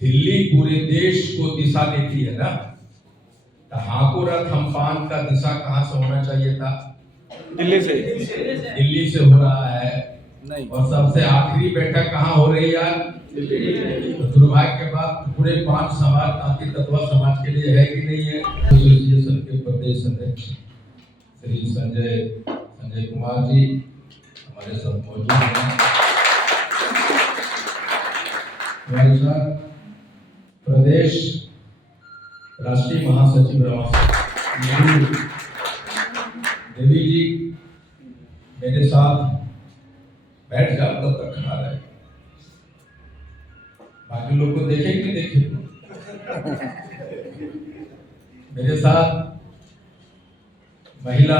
दिल्ली पूरे देश को दिशा देती है ना, तो हाकोरथ हम्फान का दिशा कहाँ से होना चाहिए था? दिल्ली से हो रहा है नहीं। और सबसे आखिरी बैठक कहाँ हो रही है? तो दुर्भाग्य के बाद पूरे 5 समाज तांत्रिक तत्व समाज के लिए है कि नहीं है? एसोसिएशन के प्रदेश अध्यक्ष श्री संजय कुमार जी हमारे साथ मौजूद हैं। हमारे साथ प्रदेश राष्ट्रीय महासचिव देवी जी मेरे साथ बैठ जाओ, तब तक खड़ा रहे। बाकी लोग को देखे कि देखे मेरे साथ महिला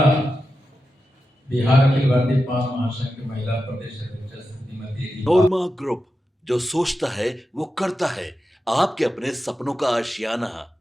बिहार अखिल भारतीय पान महासंघ की महिला प्रदेश अध्यक्ष श्रीमती नोरमा ग्रुप, जो सोचता है वो करता है। आपके अपने सपनों का आशियाना।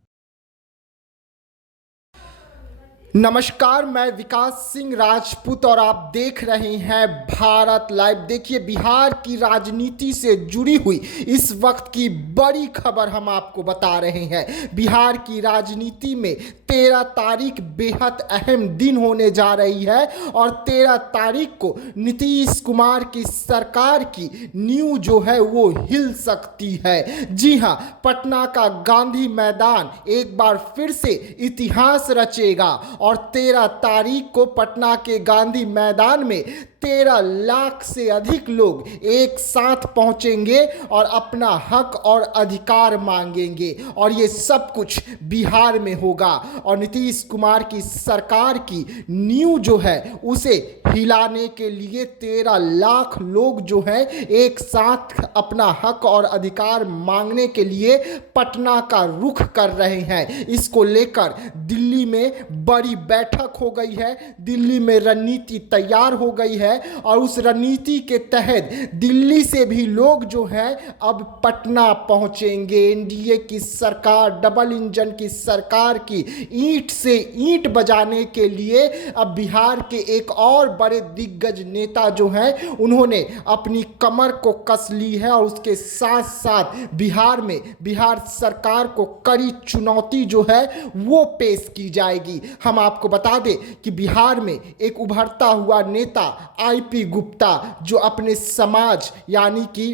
नमस्कार, मैं विकास सिंह राजपूत और आप देख रहे हैं भारत लाइव। देखिए, बिहार की राजनीति से जुड़ी हुई इस वक्त की बड़ी खबर हम आपको बता रहे हैं। बिहार की राजनीति में 13 तारीख बेहद अहम दिन होने जा रही है और 13 तारीख को नीतीश कुमार की सरकार की नींव जो है वो हिल सकती है। जी हां, पटना का गांधी मैदान एक बार फिर से इतिहास रचेगा और 13 तारीख को पटना के गांधी मैदान में 13 लाख से अधिक लोग एक साथ पहुंचेंगे और अपना हक और अधिकार मांगेंगे और ये सब कुछ बिहार में होगा। और नीतीश कुमार की सरकार की नींव जो है उसे हिलाने के लिए 13 लाख लोग जो हैं एक साथ अपना हक और अधिकार मांगने के लिए पटना का रुख कर रहे हैं। इसको लेकर दिल्ली में बड़ी बैठक हो गई है, दिल्ली में रणनीति तैयार हो गई है और उस रणनीति के तहत दिल्ली से भी लोग जो हैं अब पटना पहुंचेंगे। एनडीए की सरकार, डबल इंजन की सरकार की ईंट से ईंट बजाने के लिए अब बिहार के एक और बड़े दिग्गज नेता जो हैं उन्होंने अपनी कमर को कस ली है और उसके साथ साथ बिहार में बिहार सरकार को कड़ी चुनौती जो है वो पेश की जाएगी। हम आपको बता दें कि बिहार में एक उभरता हुआ नेता आईपी गुप्ता, जो अपने समाज यानी कि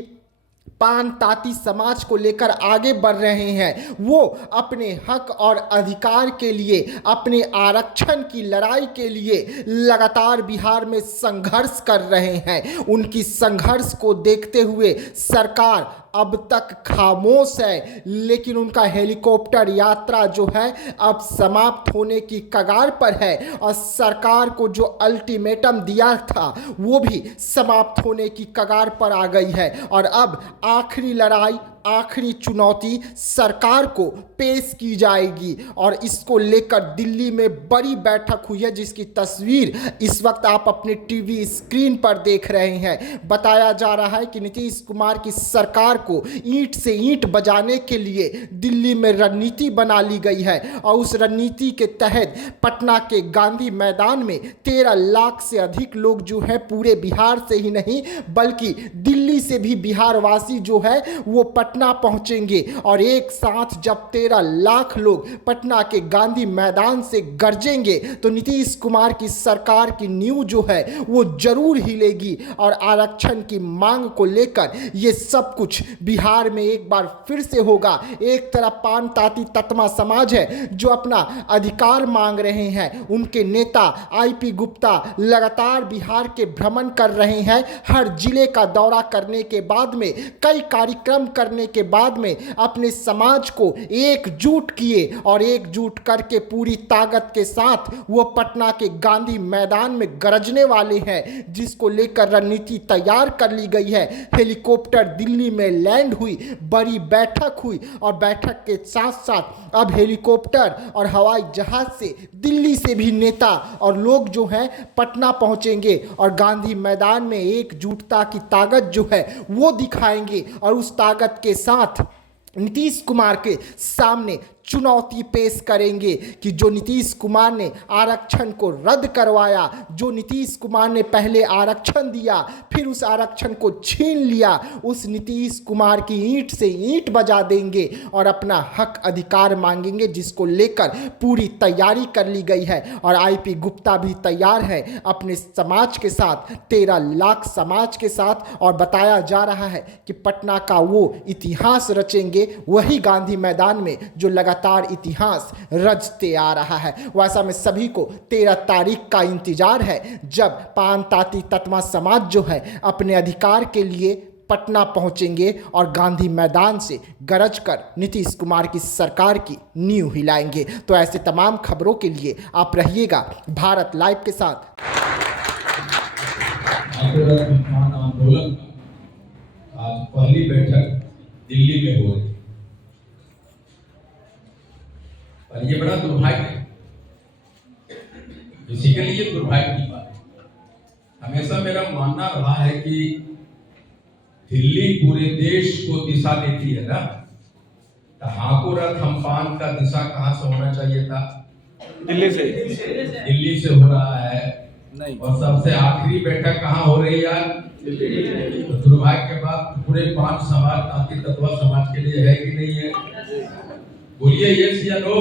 पान ताती समाज को लेकर आगे बढ़ रहे हैं, वो अपने हक और अधिकार के लिए, अपने आरक्षण की लड़ाई के लिए लगातार बिहार में संघर्ष कर रहे हैं। उनकी संघर्ष को देखते हुए सरकार अब तक खामोश है, लेकिन उनका हेलीकॉप्टर यात्रा जो है अब समाप्त होने की कगार पर है और सरकार को जो अल्टीमेटम दिया था वो भी समाप्त होने की कगार पर आ गई है। और अब आखिरी लड़ाई, आखिरी चुनौती सरकार को पेश की जाएगी और इसको लेकर दिल्ली में बड़ी बैठक हुई है, जिसकी तस्वीर इस वक्त आप अपने टीवी स्क्रीन पर देख रहे हैं। बताया जा रहा है कि नीतीश कुमार की सरकार को ईंट से ईंट बजाने के लिए दिल्ली में रणनीति बना ली गई है और उस रणनीति के तहत पटना के गांधी मैदान में 13 लाख से अधिक लोग जो है पूरे बिहार से ही नहीं बल्कि दिल्ली से भी बिहारवासी जो है वो पटना पहुंचेंगे और एक साथ जब 13 लाख लोग पटना के गांधी मैदान से गरजेंगे तो नीतीश कुमार की सरकार की नींव जो है वो जरूर हिलेगी और आरक्षण की मांग को लेकर ये सब कुछ बिहार में एक बार फिर से होगा। एक तरफ पान ताती ततमा समाज है जो अपना अधिकार मांग रहे हैं, उनके नेता आईपी गुप्ता लगातार बिहार के भ्रमण कर रहे हैं। हर जिले का दौरा करने के बाद में, कई कार्यक्रम करने के बाद में अपने समाज को एकजुट किए और एकजुट करके पूरी ताकत के साथ वो पटना के गांधी मैदान में गरजने वाले हैं, जिसको लेकर रणनीति तैयार कर ली गई है। हेलीकॉप्टर दिल्ली में लैंड हुई, बड़ी बैठक हुई और बैठक के साथ साथ अब हेलीकॉप्टर और हवाई जहाज से दिल्ली से भी नेता और लोग जो हैं पटना पहुंचेंगे और गांधी मैदान में एकजुटता की ताकत जो है वो दिखाएंगे और उस ताकत के साथ नीतीश कुमार के सामने चुनौती पेश करेंगे कि जो नीतीश कुमार ने आरक्षण को रद्द करवाया, जो नीतीश कुमार ने पहले आरक्षण दिया फिर उस आरक्षण को छीन लिया, उस नीतीश कुमार की ईंट से ईंट बजा देंगे और अपना हक अधिकार मांगेंगे, जिसको लेकर पूरी तैयारी कर ली गई है। और आईपी गुप्ता भी तैयार है अपने समाज के साथ, 13 लाख समाज के साथ, और बताया जा रहा है कि पटना का वो इतिहास रचेंगे, वही गांधी मैदान में जो लगातार इतिहास रचते आ रहा है। वैसा में सभी को 13 तारीख का इंतजार है, जब पान ताती ततमा समाज जो है अपने अधिकार के लिए पटना पहुंचेंगे और गांधी मैदान से गरज कर नीतीश कुमार की सरकार की नींव हिलाएंगे। तो ऐसे तमाम खबरों के लिए आप रहिएगा भारत लाइव के साथ। आंदोलन का आज पहली बैठक दिल्ली में हो रही है और ये बड़ा दुर्भाग्य, बेसिकली ये दुर्भाग्य की बात है। हमेशा मेरा मानना रहा है कि दिल्ली पूरे देश को दिशा देती है ना, तो हाको रथ हम पान का दिशा कहाँ से होना चाहिए था? दिल्ली से हो रहा है नहीं। और सबसे आखिरी बैठक कहाँ हो रही है? तो दुर्भाग्य के बाद पूरे 5 समाज तांती तत्वा समाज के लिए है कि नहीं है? बोलिए यस या नो?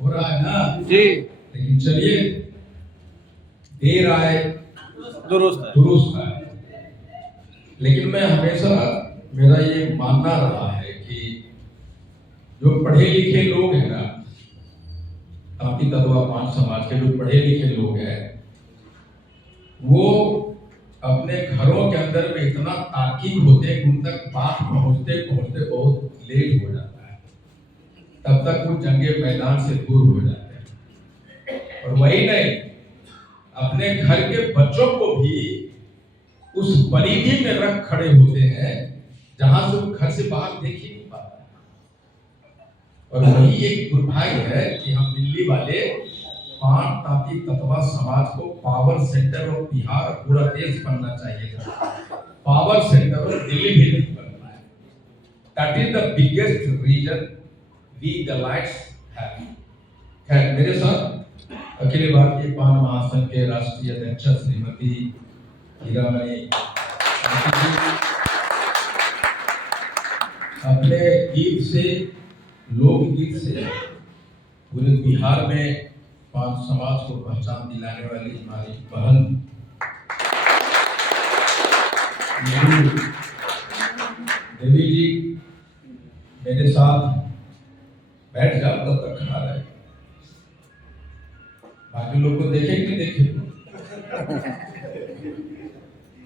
हो रहा है ना जी। लेकिन चलिए, देर आए दुरुस्त है। लेकिन मैं हमेशा, मेरा ये मानना रहा है कि जो पढ़े लिखे लोग हैं ना, तांती तत्वा 5 समाज के जो पढ़े लिखे लोग हैं, वो अपने घरों के अंदर में इतना तार्किक होते हैं कि उन तक बात पहुंचते पहुंचते बहुत लेट हो जाता है, तब तक वो जंगे मैदान से दूर हो जाते हैं। और वही नहीं, अपने घर के बच्चों को भी उस परिधि में रख खड़े होते हैं जहां से वो घर से बाहर देख ही नहीं पाता। और वही एक दुर्भाग्य है कि हम दिल्ली वाले पान तांती तत्वा समाज को पावर सेंटर और बिहार पूरा देश बनना चाहिए था, पावर सेंटर और दिल्ली भी नहीं बनना है। That is the biggest reason we delights have. खैर, मेरे साथ अखिल भारतीय पान महासंघ के राष्ट्रीय अध्यक्ष श्रीमती हीरामणि अपने गीत से, लोकगीत से पूरे बिहार में 5 समाज को पहचान दिलाने वाली हमारी बहन देवी जी मेरे साथ बैठ जाओ, तब तक खड़ा रहे। बाकी लोग को देखे कि नहीं देखे?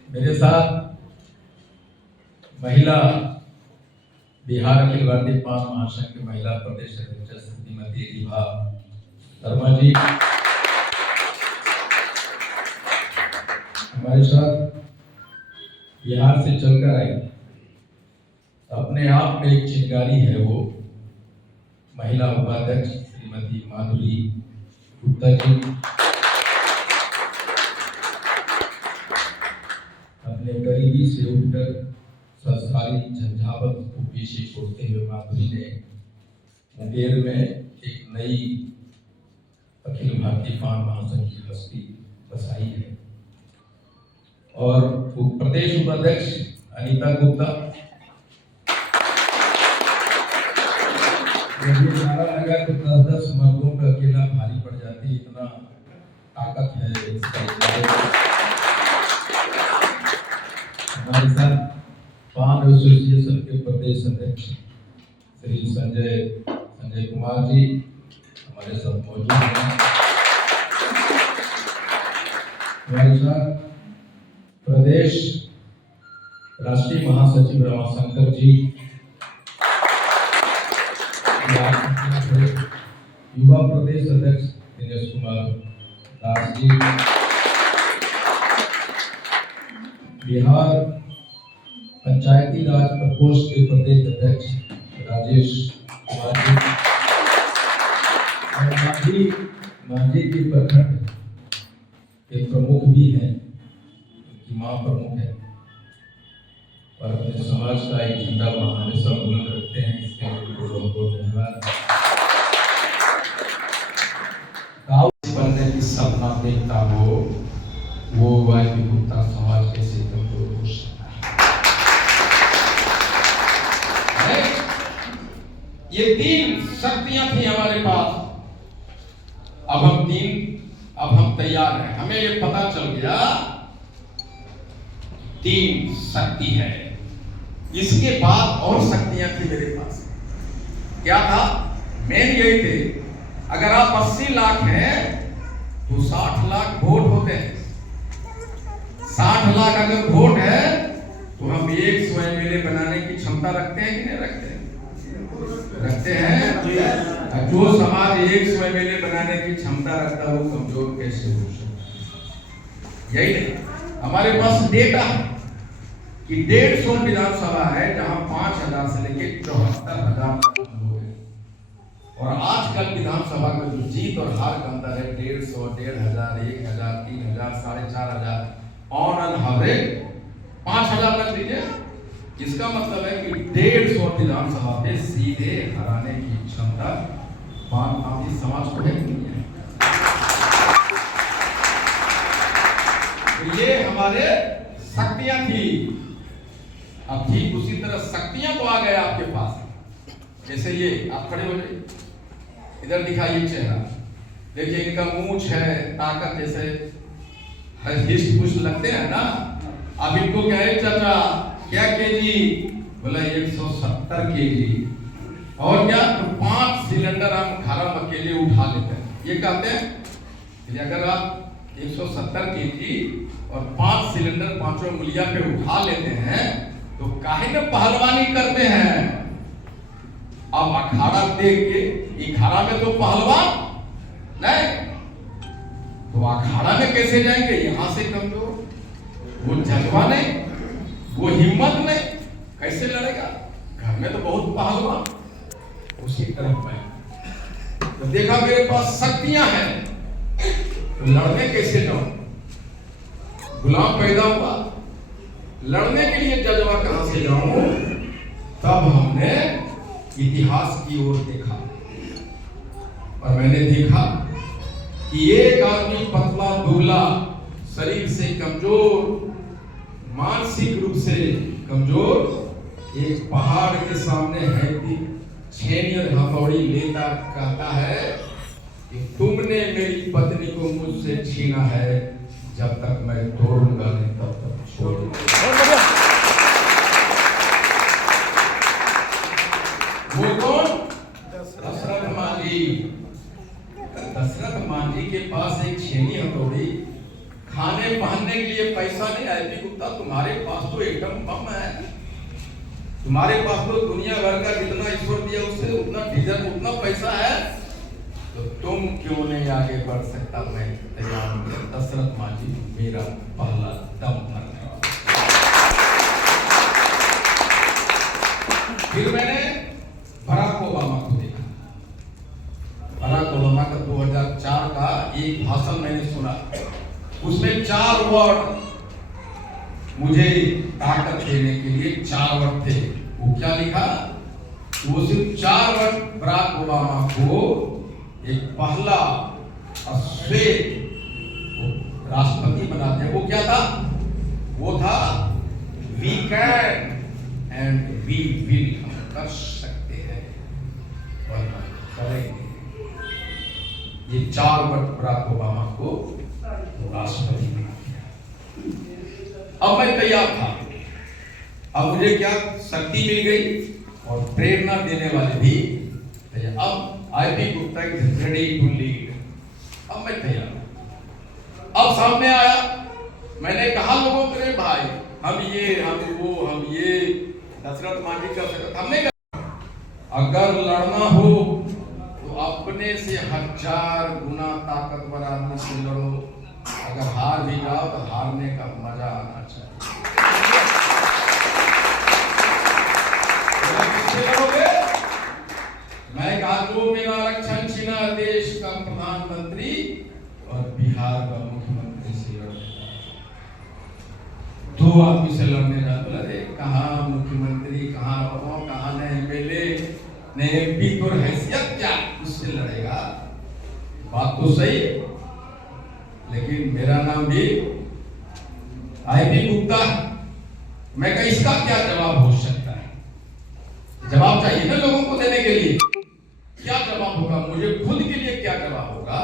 मेरे साथ महिला बिहार अखिल भारतीय पान महासंघ के महिला प्रदेश अध्यक्ष श्रीमती रिभा शर्मा जी हमारे साथ बिहार से चलकर आई। अपने आप में एक चिंगारी है वो महिला उपाध्यक्ष श्रीमती माधुरी गुप्ता जी, अपने गरीबी से उठकर सारी झंझावत को पीछे छोड़ते हुए माधुरी ने मुंगेर में एक नई अखिल भारतीय पान महासंघ की हस्ती बसाई है। और प्रदेश उपाध्यक्ष अनीता गुप्ता, नारा लगा तो 10-10 मर्दों का अकेला भारी पड़ जाती, इतना ताकत है इसका। हमारे साथ पान एसोसिएशन के प्रदेश अध्यक्ष श्री संजय कुमार जी हमारे साथ मौजूद हैं। हमारे साथ प्रदेश राष्ट्रीय महासचिव रमाशंकर जी, युवा प्रदेश अध्यक्ष दिनेश कुमार दास जी, बिहार पंचायती राज प्रकोष्ठ के प्रदेश अध्यक्ष राजेश कुमार जी, और मांझी के प्रखंड के प्रमुख भी हैं, उनकी मां प्रमुख है और अपने समाज का एक झंडा वहां हमेशा बुलंद रखते हैं। इसके लिए बहुत बहुत धन्यवाद। ये 3 शक्तियां थी हमारे पास। अब हम तैयार हैं। हमें ये पता चल गया 3 शक्ति है। इसके बाद और शक्तियां थी मेरे पास। क्या था? मेन यही थे, अगर आप 80 लाख हैं तो 60 लाख वोट होते हैं। 60 लाख अगर वोट है तो हम 100 एमएलए बनाने की क्षमता रखते हैं कि नहीं रखते हैं? रखते हैं। जो समाज 100 एमएलए बनाने की क्षमता रखता है वो कमजोर कैसे हो सकता? यही नहीं, हमारे पास डेटा है कि 150 विधानसभा है जहां 5000 से लेके 74,000 लोग हैं। और आजकल विधानसभा का जो जीत और हार का अंतर है 150, 1,500, 1,000, 3,000, 4,500, ऑन एन एवरेज 5,000 लग लीजिए। इसका मतलब है कि 150 विधानसभा पे सीधे हराने की क्षमता बाकी समाज को है नहीं है। तो ये हमारे शक्तियां थी। अब ठीक उसी तरह शक्तियां तो आ गए आपके पास। जैसे ये आप खड़े हो जाइए, इधर दिखाइए चेहरा, देखिए इनका मूंछ है, ताकत जैसे हिस्ट पुष्ट लगते हैं ना। अब इनको क्या है चाचा, क्या केजी? बोला 170 केजी। और क्या? तो 5 सिलेंडर हम घरा में अकेले उठा लेते हैं। ये कहते हैं कि अगर आप 170 केजी और 5 सिलेंडर 5 उंगलियां पे उठा लेते हैं तो काहे न पहलवानी करते हैं। अब अखाड़ा देख के, अखाड़ा में तो पहलवान नहीं, तो अखाड़ा में कैसे जाएंगे? यहां से कमजोर, वो जज्बा नहीं, वो हिम्मत नहीं, कैसे लड़ेगा? घर में तो बहुत पहलवान। उसी तरफ मैं तो देखा मेरे पास शक्तियां हैं, तो लड़ने कैसे जाऊं? गुलाम पैदा हुआ, लड़ने के लिए जज्बा कहां से जाऊं? तब हमने इतिहास की ओर देखा और मैंने देखा कि एक आदमी पतला दुबला, शरीर से कमजोर, मानसिक रूप से कमजोर, एक पहाड़ के सामने है कि छेनी और हथौड़ी लेता कहता है कि तुमने मेरी पत्नी को मुझसे छीना है, जब तक मैं तोड़ूंगा नहीं तब तक छोड़ूंगा। वो कौन? दशरथ मांझी। दशरथ मांझी के पास एक छेनी हथौड़ी, खाने पहनने के लिए पैसा नहीं। आईपी गुप्ता, तुम्हारे पास तो एटम बम है, तुम्हारे पास तो दुनिया भर का जितना ईश्वर दिया उससे उतना डीजल, उतना पैसा है, तो तुम क्यों नहीं आगे बढ़ सकता? मैं तैयार हूं। दशरथ मांझी मेरा पहला दम भरने वाला। फिर मैंने बराक ओबामा को देखा। बराक ओबामा का 2004 का एक भाषण मैंने सुना, उसमें 4 वर्ड मुझे ताकत देने के लिए 4 वर्ड थे। वो क्या लिखा? वो सिर्फ 4 वर्ड बराक ओबामा को एक पहला श्वेत राष्ट्रपति बनाते हैं। वो क्या था? वो था we can and we will. हम कर सकते हैं और हम करेंगे। ये 4 वर्ड बराक ओबामा को राष्ट्रपति बना दिया। अब मैं तैयार था। अब मुझे क्या शक्ति मिल गई और प्रेरणा देने वाले भी तैयार। अब IP Gupta is ready to lead. अब मैं तैयार। अब सामने आया, मैंने कहा लोगों को, रे भाई हम ये, हम वो, हम ये। दशरथ मांझी कर सकता, हमने कहा अगर लड़ना हो तो अपने से 1000 गुना ताकतवर आदमी से लड़ो। अगर हार भी जाओ तो हारने का मजा आना चाहिए। मैं कहा जो मेरा आरक्षण छीना देश का प्रधानमंत्री और बिहार का मुख्यमंत्री से लड़ेगा। 2 आदमी से लड़ने जा तो लड़े, कहाँ मुख्यमंत्री, कहाँ रहो, कहाँ न एमएलए न एमपी, तो हैसियत क्या उससे लड़ेगा? बात तो सही, लेकिन मेरा नाम भी आईपी गुप्ता। मैं कहा इसका क्या जवाब हो सकता है? जवाब चाहिए ना लोगों को देने के लिए। लिए क्या जवाब होगा, मुझे खुद के लिए क्या जवाब होगा।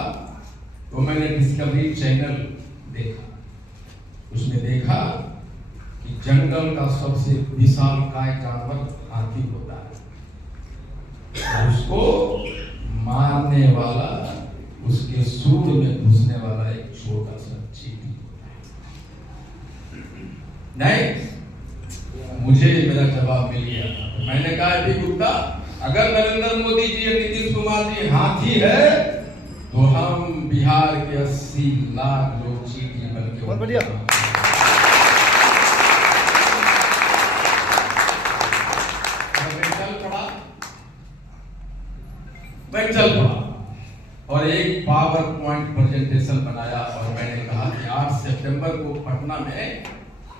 तो मैंने डिस्कवरी चैनल देखा, उसमें देखा कि जंगल का सबसे विशालकाय जानवर हाथी होता है, और उसको मारने वाला, उसके सूंड में घुसने वाला एक छोटा सा चींटी होता है। नहीं, मुझे मेरा जवाब मिल गया। तो मैंने कहा अभी गुप्ता, अगर नरेंद्र मोदी जी और नीतीश कुमार जी हाथी है, तो हम बिहार के 80 लाख लोग चींटी बन के बहुत बढ़िया। मैं चल पड़ा और एक पावर पॉइंट प्रेजेंटेशन बनाया, और मैंने कहा कि 8 सितंबर को पटना में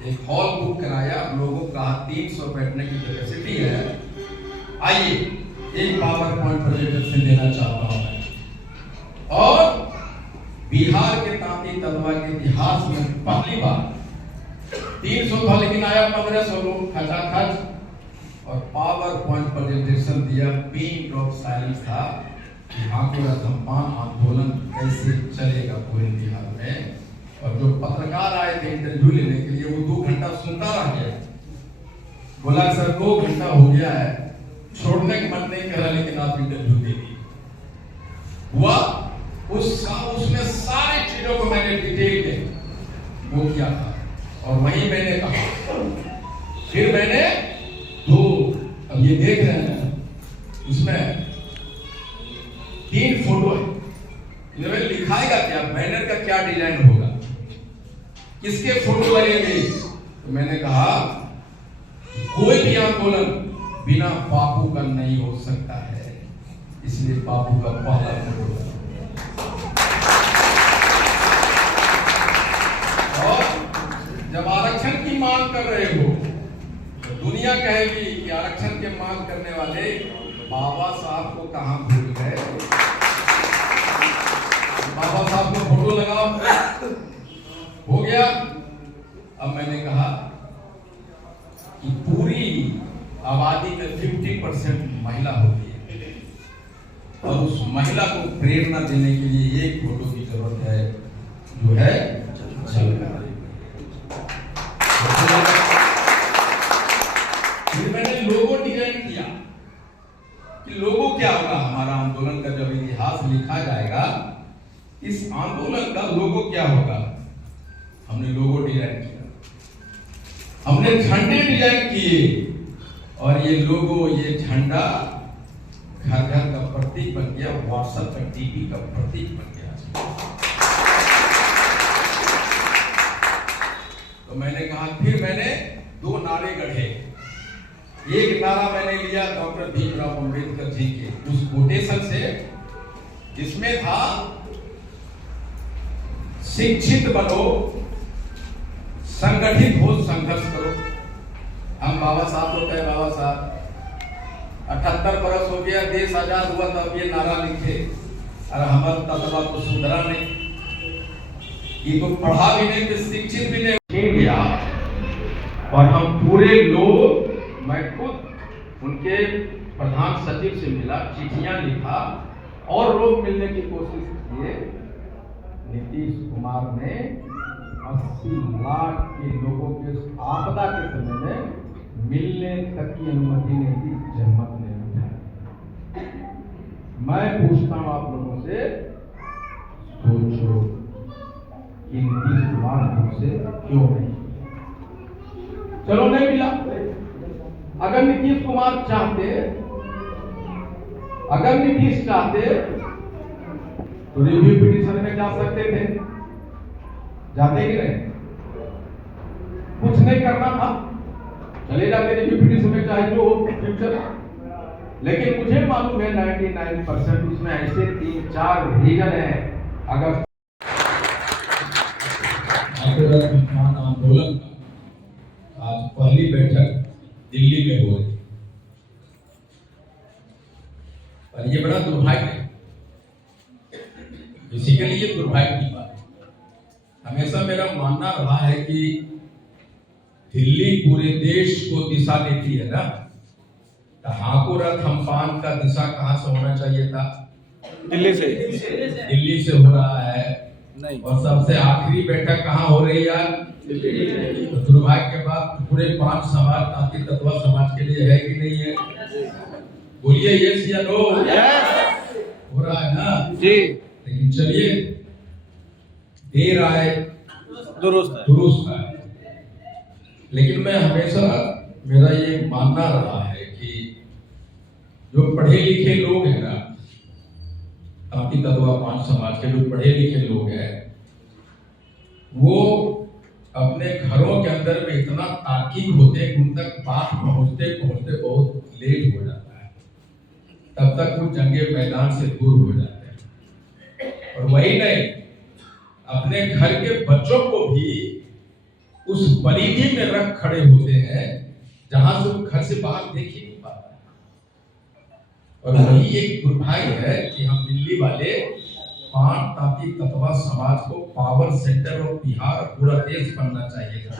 एक हॉल बुक कराया, लोगों का 300 बैठने की कैपेसिटी है, आइए एक पावर पॉइंट प्रेजेंटेशन देना चाहता हूं मैं। और बिहार के तांती तलवा के इतिहास में पहली बार 300 था, लेकिन आया 1500 लोग खचाखच, और पावर पॉइंट प्रेजेंटेशन दिया। पिन ड्रॉप साइलेंस था कि हाकुड़ सम्मान आंदोलन कैसे चलेगा पूरे बिहार में। और जो पत्रकार आए थे इंटरव्यू लेने के लिए, वो 2 घंटा सुनता रह गया, बोला सर 2 घंटा हो गया है, छोड़ने का मन नहीं कर रहा, लेकिन आप इंटरव्यू दे दिए। हुआ उसमें सारी चीजों को मैंने डिटेल में वो किया था, और वहीं मैंने कहा, फिर मैंने अब ये देख रहे हैं, उसमें 3 फोटो है, इनमें लिखाएगा क्या, बैनर का क्या डिजाइन होगा, किसके फोटो लगेंगे। तो मैंने कहा कोई भी आंदोलन बिना बापू का नहीं हो सकता है, इसलिए बापू का पहला फोटो। और जब आरक्षण की मांग कर रहे हो, तो दुनिया कहेगी कि आरक्षण के मांग करने वाले बाबा साहब को कहां भूल गए। बाबा साहब को फोटो लगाओ, हो गया। अब मैंने कहा कि पूरी आबादी में 50% महिला होती है, और उस महिला को प्रेरणा देने के लिए एक फोटो की जरूरत है, जो है फिर मैंने लोगो डिजाइन किया कि लोगो क्या होगा हमारा आंदोलन का, जब इतिहास लिखा जाएगा इस आंदोलन का लोगो क्या होगा। हमने लोगो डिजाइन किया, हमने झंडे डिजाइन किए, और ये लोगो, ये झंडा घर घर का प्रतीक बन गया, व्हाट्सएप पर टीवी का प्रतीक बन गया। तो मैंने कहा, फिर मैंने 2 नारे गढ़े। एक नारा मैंने लिया डॉक्टर भीमराव अंबेडकर जी के उस कोटेशन से, जिसमें था शिक्षित बनो, संगठित हो, संघर्ष करो। हम बाबा साहब को कहे, बाबा साहब 78 बरस हो गया, देश आजाद हुआ, तब ये नारा लिखे, और हमारा तलवा को सुधरा नहीं, ये तो पढ़ा भी नहीं, शिक्षित भी नहीं गया। और हम पूरे लोग, मैं खुद उनके प्रधान सचिव से मिला, चिट्ठियां लिखा, और लोग मिलने की कोशिश किए। नीतीश कुमार ने 80 लाख के लोगों के आपदा के समय में मिलने तक की अनुमति नहीं दी, जहमत नहीं उठाई। मैं पूछता हूं आप लोगों से, सोचो कि नीतीश कुमार हमसे क्यों नहीं, चलो नहीं मिला। अगर नीतीश कुमार चाहते, अगर नीतीश चाहते तो रिव्यू पिटीशन में जा सकते थे, जाते कि नहीं, कुछ नहीं करना था, चले जाते रिव्यू पिटीशन में, चाहे जो हो फ्यूचर। लेकिन मुझे मालूम है 99% उसमें ऐसे 3-4 रीजन है। अगर आंदोलन का आज पहली बैठक दिल्ली में हो रही, और ये बड़ा दुर्भाग्य है, बेसिकली ये दुर्भाग्य की बात है। हमेशा मेरा मानना रहा है कि दिल्ली पूरे देश को दिशा देती है ना, तो हाकुड़ पूरा थम्पान का दिशा कहाँ से होना चाहिए था? दिल्ली से। दिल्ली से हो रहा है। नहीं। और सबसे आखिरी बैठक कहाँ हो रही है यार? तो दुर्भाग्य के बाद पूरे 5 समाज तांती तत्वा समाज के लिए है कि नहीं है? बोलिए यस या नो? हो रहा है ना जी। लेकिन चलिए, देर आए दुरुस्त आए। लेकिन मैं हमेशा, मेरा ये मानना रहा है कि जो पढ़े लिखे लोग हैं ना, तांती तत्वा 5 समाज के जो पढ़े लिखे लोग हैं, वो अपने घरों के अंदर में इतना तार्किक होते हैं कि उन तक बात पहुंचते पहुंचते बहुत लेट हो जाता है। तब तक वो जंगे मैदान से दूर हो जाते हैं। और वही नहीं, अपने घर के बच्चों को भी उस परिधि में रख खड़े होते हैं जहां से वो घर से बाहर देख ही नहीं पाता। और वही एक दुर्भाग्य है कि हम दिल्ली वाले 5 तांती तत्वा समाज को पावर सेंटर और बिहार और पूरा देश बनना चाहिए था।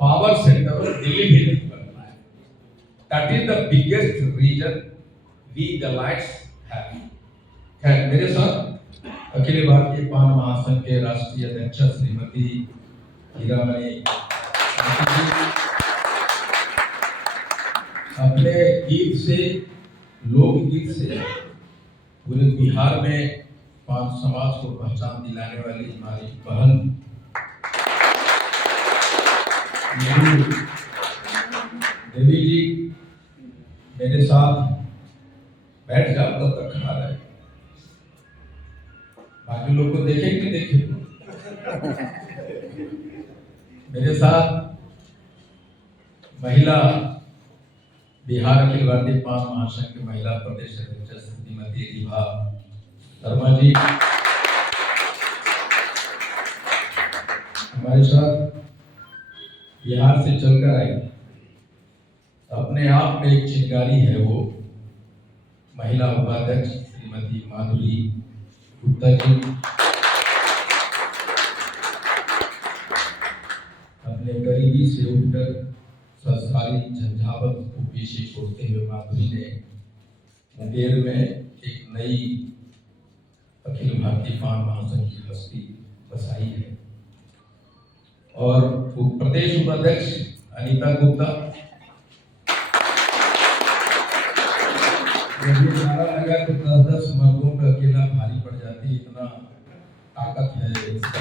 पावर सेंटर और दिल्ली भी नहीं बनना है। That is the biggest reason we delights have. खैर, मेरे साथ अखिल भारतीय पान महासंघ के राष्ट्रीय अध्यक्ष श्रीमती हीरामणि अपने गीत से, लोकगीत से पूरे बिहार में 5 समाज को पहचान दिलाने वाली हमारी बहन देवी जी मेरे साथ बैठ जाओ, तब तक खड़ा रहे। बाकी लोग को देखे कि नहीं देखे? मेरे साथ महिला बिहार अखिल भारतीय पान महासंघ के महिला प्रदेश अध्यक्ष श्रीमती रिभा शर्मा जी हमारे साथ बिहार से चलकर आई। अपने आप में एक चिंगारी है वो महिला उपाध्यक्ष श्रीमती माधुरी गुप्ता जी। अपने गरीबी से उठकर सारी झंझावत को पीछे छोड़ते हुए माधुरी ने मुंगेर में एक नई अखिल भारतीय पान महासंघ की हस्ती बसाई है। और प्रदेश उपाध्यक्ष अनीता गुप्ता, जब ये नारा लगा तो 10-10 मर्दों का अकेला भारी पड़ जाती, इतना ताकत है इसका।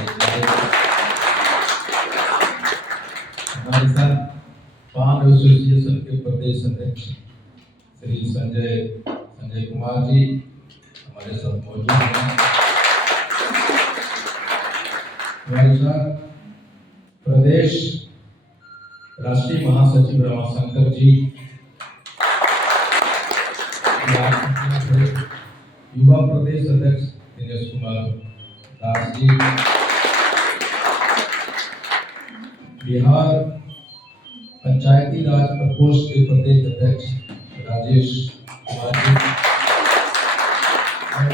हमारे साथ पान एसोसिएशन के प्रदेश अध्यक्ष श्री संजय कुमार जी हमारे साथ मौजूद हैं। हमारे साथ प्रदेश राष्ट्रीय महासचिव रमाशंकर जी, युवा प्रदेश अध्यक्ष दिनेश कुमार दास जी, बिहार पंचायती राज प्रकोष्ठ के प्रदेश अध्यक्ष राजेश कुमार जी, और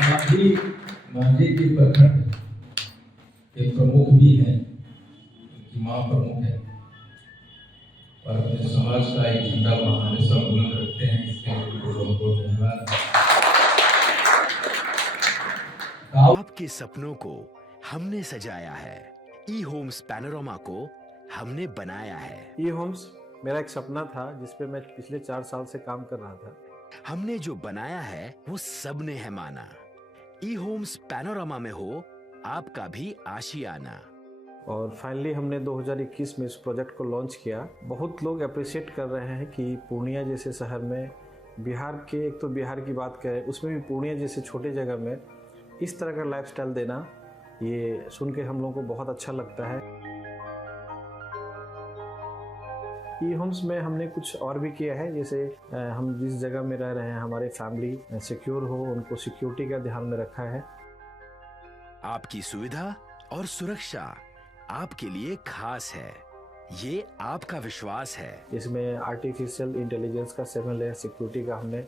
मांझी के प्रखंड के प्रमुख भी हैं, उनकी मां प्रमुख है और अपने समाज का एक झंडा वहां हमेशा बुलंद रखते हैं। इसके लिए बहुत बहुत धन्यवाद। आपके सपनों को हमने सजाया है, ई होम्स पैनोरामा को हमने बनाया है। ई होम्स मेरा एक सपना था जिस पे मैं पिछले 4 साल से काम कर रहा था। हमने जो बनाया है वो सबने है माना। ई होम्स पैनोरामा में हो आपका भी आशियाना। और फाइनली हमने 2021 में इस प्रोजेक्ट को लॉन्च किया। बहुत लोग अप्रिशिएट कर रहे हैं कि पूर्णिया जैसे शहर में, बिहार के, एक तो बिहार की बात करें उसमें भी पूर्णिया जैसे छोटे जगह में इस तरह का लाइफस्टाइल देना, ये सुन के हम लोगों को बहुत अच्छा लगता है। ई होम्स में हमने कुछ और भी किया है, जैसे हम जिस जगह में रह रहे हैं हमारे फैमिली सिक्योर हो, उनको सिक्योरिटी का ध्यान में रखा है। आपकी सुविधा और सुरक्षा आपके लिए खास है, ये आपका विश्वास है। इसमें आर्टिफिशियल इंटेलिजेंस का 7 लेयर सिक्योरिटी का हमने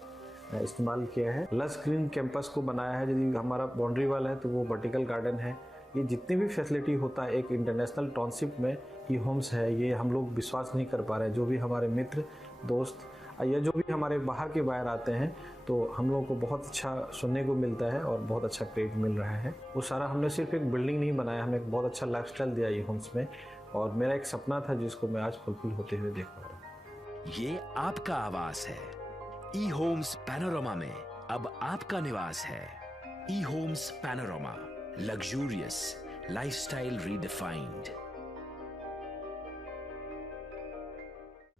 इस्तेमाल किया है। लस ग्रीन कैंपस को बनाया है। यदि हमारा बाउंड्री वाल है तो वो वर्टिकल गार्डन है। ये जितनी भी फैसिलिटी होता है एक इंटरनेशनल टाउनशिप में ई होम्स है, ये हम लोग विश्वास नहीं कर पा रहे हैं। जो भी हमारे मित्र दोस्त या जो भी हमारे बाहर के बायर आते हैं तो हम लोगों को बहुत अच्छा सुनने को मिलता है और बहुत अच्छा क्रेडिट मिल रहा है। वो सारा हमने सिर्फ एक बिल्डिंग नहीं बनाया, हमें एक बहुत अच्छा लाइफस्टाइल दिया ई होम्स में, और मेरा एक सपना था जिसको मैं आज फुलफिल होते हुए देख पा रहा हूँ। ये आपका आवास है। ई होम्स पैनोरामा में अब आपका निवास है। E Homes Panorama, luxurious lifestyle redefined.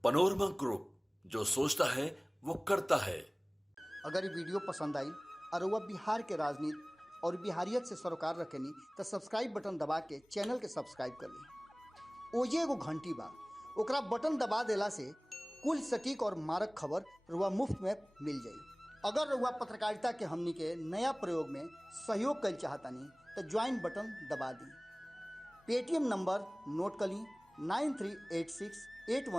Panorama group, जो सोचता है वो करता है। अगर ये वीडियो पसंद आई और वह बिहार के राजनीति और बिहारियत से सरोकार रखेनी तो सब्सक्राइब बटन दबा के चैनल के सब्सक्राइब कर ली। ओजे एगो घंटी बा, ओकरा बटन दबा देला से कुल सटीक और मारक खबर रुआ मुफ्त में मिल जाई। अगर रुआ पत्रकारिता के हमनी के नया प्रयोग में सहयोग कर चाहतानी तो ज्वाइन बटन दबा दी। पेटीएम नंबर नोट कर ली 938681